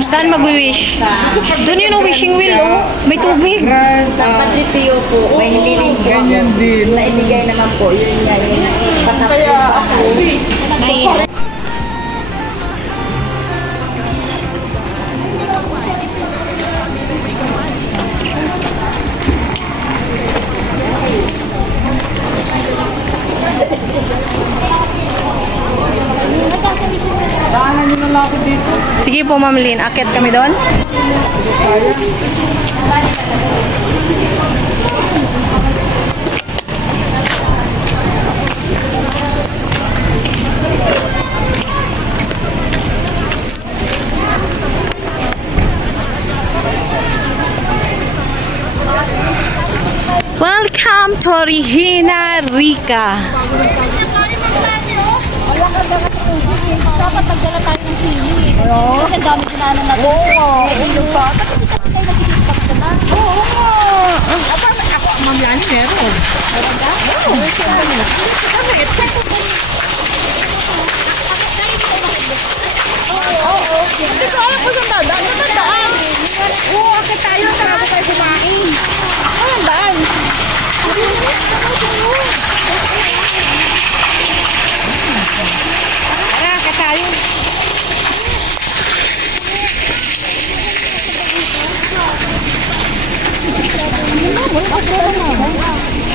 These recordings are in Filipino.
Saan mag-wish? Doon yun o, wishing wheel o. May tubig. Sa Padipio po, may hiniling po Ganyan ako. din. Naibigay naman po, yun nga yun. Kaya ako, daanan nyo na lang ako dito. Sige po, Ma'am Lynn. Akit kami doon. Welcome to Regina Rica. Dapat nagdala tayo ng sili. Kasi ang dami kinanan natin. Oo. Ilog pa. Bakit hindi kasi tayo nag-isip pa ka na? Oo nga. Ako, Ma'am Yani, meron. Meron ka? Oo. Oo. Hindi ko alam kung saan dadaan. Saan dadaan? Oo, akit tayo. Bago tayo kumain. Saan daan? Tara, akit tayo.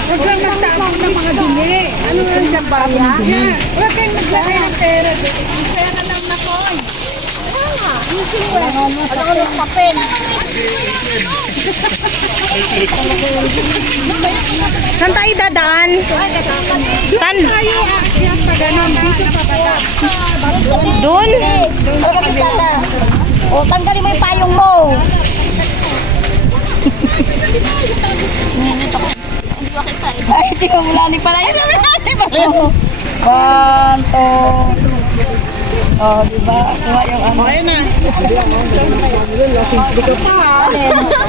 Huwag lang magtapos ng mga dumi. Ano lang siya ba? Huwag kayong maglagay ng pera. Pera lang na ko. Tama. Ano ko ng papel? Saan tayo dadaan? Saan? Doon? O, magkikata. O, tanggalin mo yung payong mo. Ay, si Kamulani pala. Ay, si Kamulani pala. Banto. Oh, diba? Kuha yung ano. Ayun na.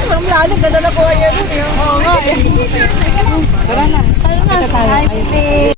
Kamulani, ganda na kuha yan. Oo nga. Tara na. Tara na.